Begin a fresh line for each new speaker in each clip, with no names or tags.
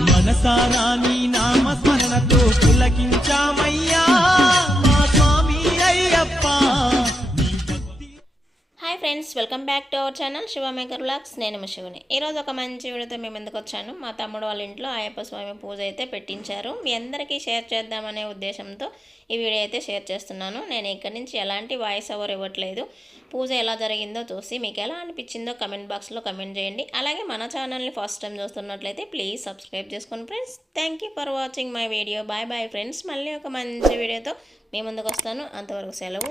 మనసారా నీ నామస్మరణతో పులకించామయ్యా.
Friends welcome back to our channel Shiva maker నేను శివుని. ఈరోజు ఒక మంచి వీడియోతో మేము ఎందుకు వచ్చాను. మా తమ్ముడు వాళ్ళ ఇంట్లో అయ్యప్ప స్వామి పూజ అయితే పెట్టించారు. మీ అందరికీ షేర్ చేద్దామనే ఉద్దేశంతో ఈ వీడియో అయితే షేర్ చేస్తున్నాను. నేను ఇక్కడి నుంచి ఎలాంటి వాయిస్ ఓవర్ ఇవ్వట్లేదు. పూజ ఎలా జరిగిందో చూసి మీకు ఎలా అనిపించిందో కమెంట్ బాక్స్లో కమెంట్ చేయండి. అలాగే మన ఛానల్ని ఫస్ట్ టైం చూస్తున్నట్లయితే ప్లీజ్ సబ్స్క్రైబ్ చేసుకోండి friends. Thank you for watching my video. Bye bye friends. మళ్ళీ ఒక మంచి వీడియోతో మీ ముందుకు వస్తాను. అంతవరకు సెలవు.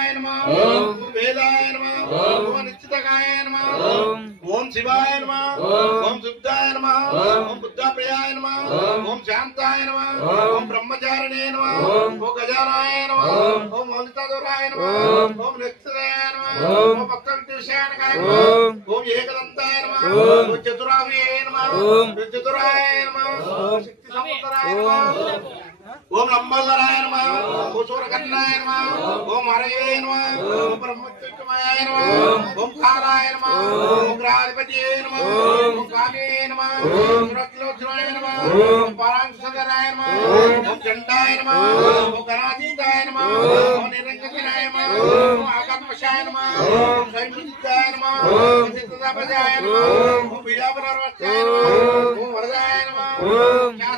అధ్యక్షాయ నమః నమః వేదాయ నమః నమః నిశ్చితకాయ నమః ఓం శివాయ నమః ఓం శుద్ధాయ నమః ఓం బుద్ధప్రియాయ నమః ఓం శాంతాయ నమః ఓం బ్రహ్మచారిణే నమః ఓం గజానాయ నమః ఓం మౌలితాదురాయ నమః ఓం నమః ఓం ఓం ఏకదంతాయ నమః ఓం నమః ఓం చతురాయ నమః ఓం శక్తి సంవత్సరాయ నమః ఓం నంబల్లరాయ నమః ఓం సూరకర్ణాయ నమః ఓం హరయే నమః ఓం బ్రహ్మత్యుమాయ నమః ఓం కాలాయ నమః ఓం గ్రహాధిపతియే నమః ఓం కామే నమః ఓం సురక్షలోచనాయ నమః ఓం పరాంశధరాయ నమః ఓం చండాయ నమః ఓం గణాతీతాయ నమః ఓం నిరంజనాయ నమః ఓం ఆకాశవశాయ నమః ఓం స్వయంబుద్ధాయ నమః ఓం చిత్తదాపజాయ నమః ఓం బీజాపరవర్తాయ నమః ఓం వరదాయ నమః ఓం శాశ్వతాయ నమః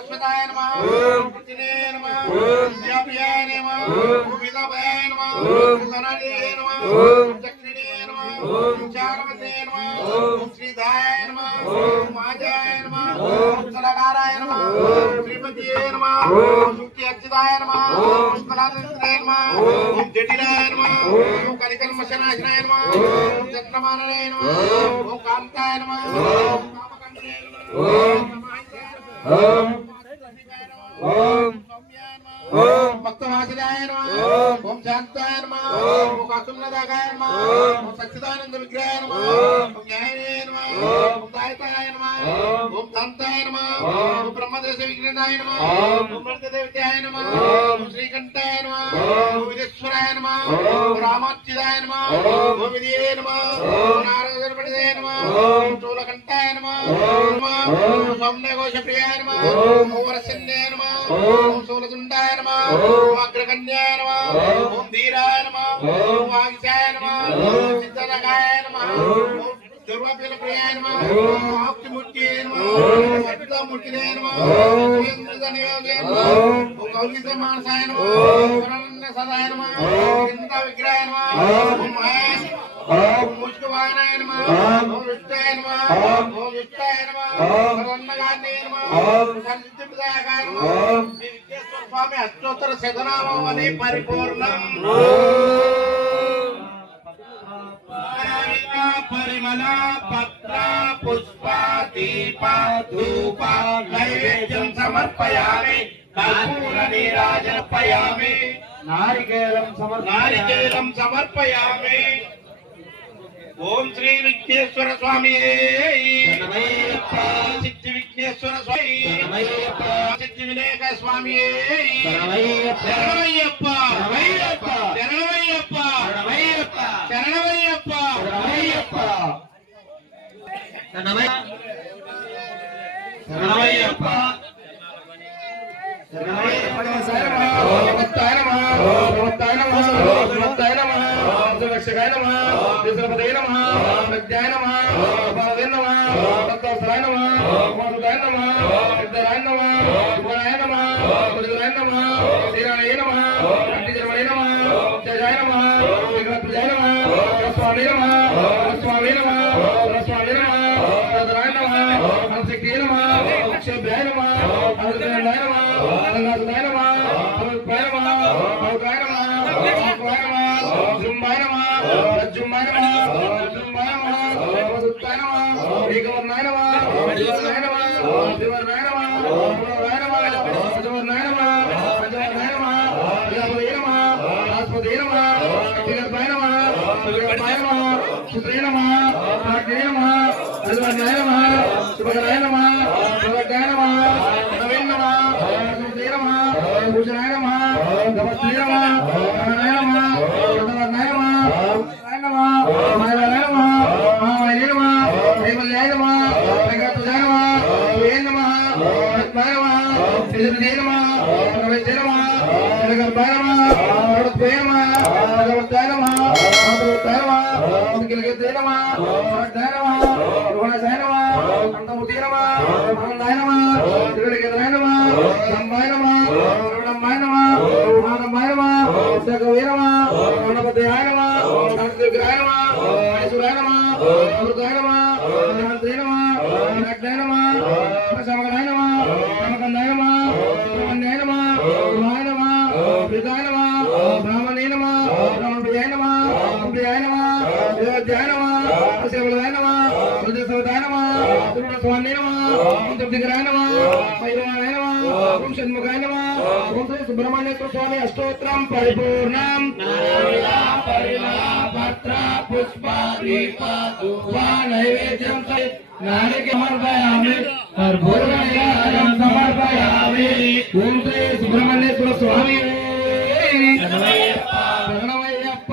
ఓం కృతినే నమః ఓం వ్యాప్యాయ నమః ఓం విదాపయాయ నమః ఓం సనాదే నమః ఓం చక్రిణే నమః ఓం చారమతే నమః ఓం శ్రీధాయ నమః ఓం మాజాయ నమః ఓం సలకారాయ నమః ఓం శ్రీపతియే నమః ఓం శుక్తి అచ్యుతాయ నమః ఓం స్కలాదంత్రే నమః ఓం జటిలాయ నమః ఓం కలికల్మశనాశనాయ నమః ఓం చక్రమాననే నమః ఓం కాంతాయ నమః ఓం కామకండే నమః ఓం ఓం ఓం. ఓం. భక్తవాసుదాయ నమః ఓం శాంతాయ నమః ఓం కాసున్నదాగాయ నమః ఓం సచ్చిదానంద విగ్రహాయ నమః ఓం జ్ఞానాయ నమః ఓం దాయకాయ నమః ఓం దంతాయ నమః ఓం బ్రహ్మదేశ విగ్రహాయ నమః ఓం మృతదేవతాయ నమః ఓం శ్రీకంఠాయ నమః ఓం విదేశ్వరాయ నమః ఓం రామాచ్యుతాయ నమః ఓం విజయే నమః ఓం నారాయణపతిదే నమః ఓం చూలకంఠాయ నమః ఓం సౌమ్యఘోష ప్రియాయ నమః ఓం వరసన్నే నమః ఓం శూలతుండాయ నమః ఓం అగ్రకన్యాయ నమః ఓం ధీరాయ నమః ఓం వాగిశాయ నమః ఓం సిద్ధనగాయ నమః ఓం దుర్వాపీల ప్రియాయ నమః ఓం ఆప్తిమూర్తియే నమః ఓం సత్యమూర్తినే నమః ఓం సురేంద్రధనయోగే నమః ఓం గౌరీత మానసాయ నమః ఓం వరణ్య సదాయ నమః ఓం ఇంద్ర విగ్రహాయ నమః ఓం మాయాయ నమః ఓం ముష్కవాయనాయ నమః. ఓం విష్టాయ నమః. ఓం విష్టాయ నమః. ఓం రన్నగాన్నే నమః. ఓం సంసిద్ధిప్రదాయకాయ నమః. ఓం శ్రీ విఘ్నేశ్వర స్వామి అష్టోత్తర శతనామం అని పరిపూర్ణం. పరిమళ పత్ర పుష్ప దీప ధూప నైవేద్యం సమర్పయామి కర్పూర నీరాజనపయామి నారికేలం నారికేలం సమర్పయామి. ఓం శ్రీ విఘ్నేశ్వర స్వామి సిద్ధి విఘ్నేశ్వర స్వామి. సిద్ధి వినాయక స్వామి శరణమయ్యప్ప. శరణమయ్యప్ప. శరణమయ్యప్ప. శరణమయ్యప్ప. నమస్తాయ నమ నమస్తాయ నమ విశ్వపదే నమ ప్రజ్ఞాయ నమ భావే నమ తత్వసరాయ నమ.
గవత్రే నమ గణనాయ నమ. జగర్భాయ నమ గణపతే నమ భగవతాయ నమ భగవతాయ నమ గిలగితే నమ భగవతాయ నమ గుణాయ నమ అంతముతి నమ ఆనందాయ నమ హృదయసవతాయ నమ. స్వామి నమ. తృప్తికరాయ నమ. వైరవాయ నమ. ఓం. షణ్ముఖాయ నమ. ఓం. శ్రీ సుబ్రహ్మణ్యేశ్వర స్వామి అష్టోత్తరం పరిపూర్ణం. పత్ర పుష్ప దీప నైవేద్యం సమర్పయామి. ఓం శ్రీ సుబ్రహ్మణ్యేశ్వర స్వామి శరణమయ్యప్ప. శరణమయ్యప్ప.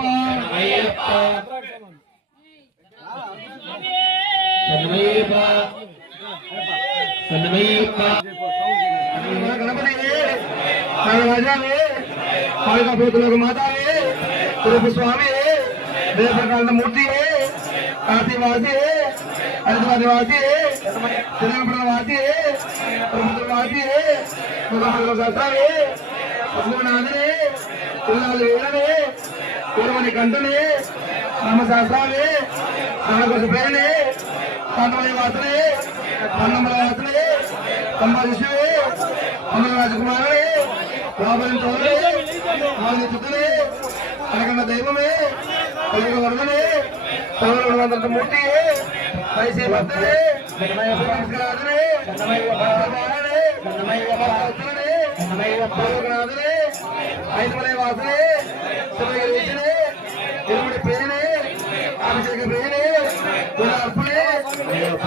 మాతావే తిరుపతి స్వామి దేవకాల మూర్తి కార్తీవాసి హరిద్వారి వాసి శ్రీరంగపురం వాసి తిరుపతి వాసి ముఖమండల శాస్త్రావి పద్మనాథనే తిరునాలు వీరనే పూర్వని కంటనే నామశాస్త్రావి నామకోశ పేరునే தன்மலை வாசலே தன்னமலை வாசலே தம்பரிசுவே தமிழ் ராஜகுமாரே ராபரின் தோழரே மாதிரி சுத்தனே அழகான தெய்வமே கல்வி வர்மனே தமிழ் வந்த மூர்த்தியே பைசே பத்தனே நமஸ்காரே நமஸ்காரே நமஸ்காரே நமஸ்காரே ஐந்துமலை வாசலே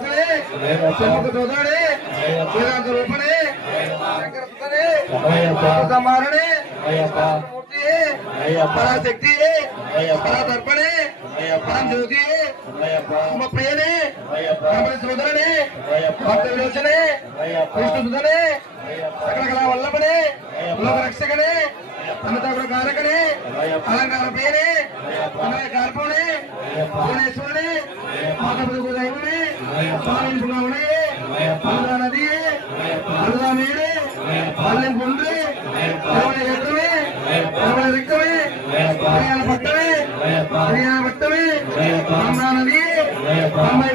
వాసనే సముఖ సోదరుడే వేదాంత రూపనే శంకరపుత్రనే సమారణే మూర్తియే పరాశక్తియే పరాదర్పణే పరం జ్యోతియే ఉమ ప్రియనే కామని సోదరుడే భక్త విలోచనే విష్ణుసుధనే సకల కళా వల్లభనే లోక రక్షకనే అన్నదాపుర కారకనే అలంకార ప్రియనే అన్నయ కార్పణే భువనేశ్వరుడే మాతృ దైవనే பாலின் புனவுடையே அழுதா நதியே அழுதா மேடு பாலின் கொன்று கவலை ஏற்றவே கவலை இருக்கவே அடையாள பட்டவே அடையாள பட்டவே பாம்பா நதியே பாம்பை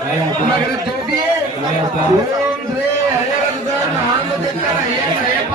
ఓం శ్రీ అయ్యప్ప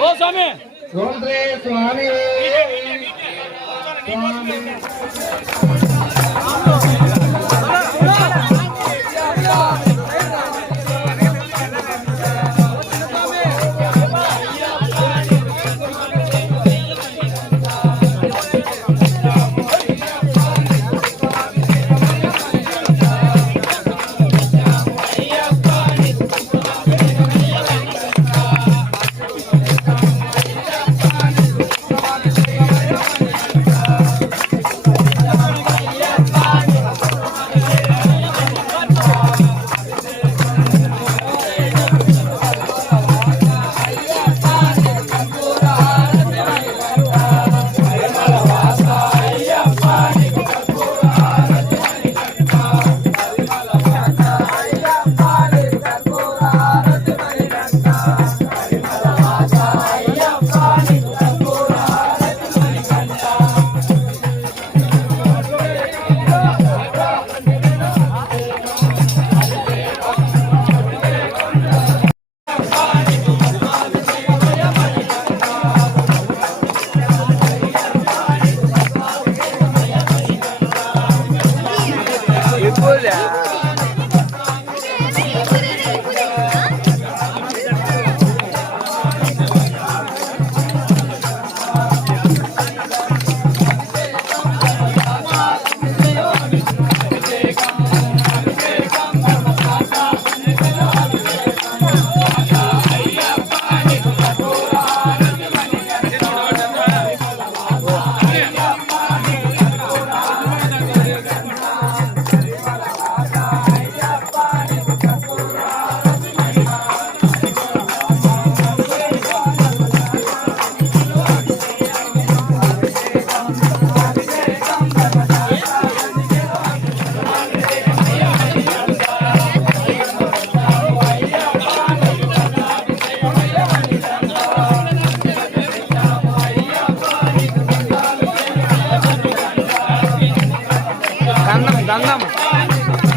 ಓ ಸ್ವಾಮಿ ಸ್ವಾಮಿ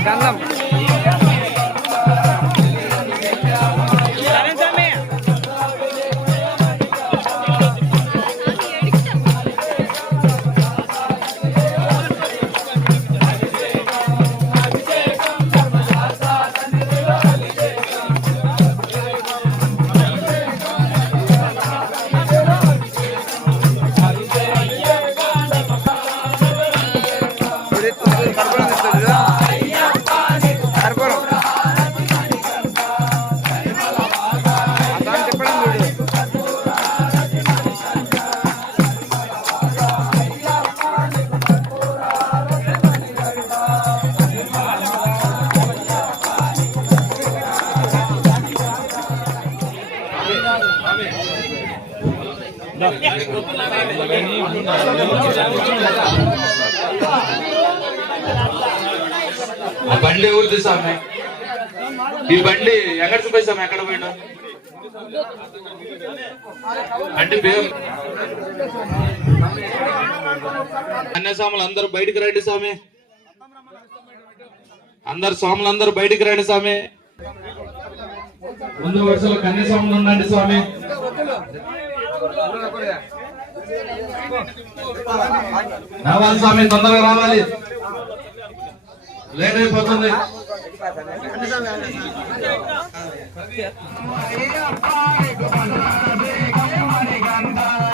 干了 స్వామి
ఈ బండి ఎక్కడ చూపాయి స్వామి ఎక్కడ పోయినా అంటే పేరు అన్నస్వాములు అందరూ బయటికి రండి స్వామి. అందరు స్వాములు అందరూ బయటికి రండి స్వామి. ముందు వరుసలో కన్యస్వాములు ఉండండి స్వామి. రావాలి స్వామి తొందరగా రావాలి. లేట్ అయిపోతుంది
గంగా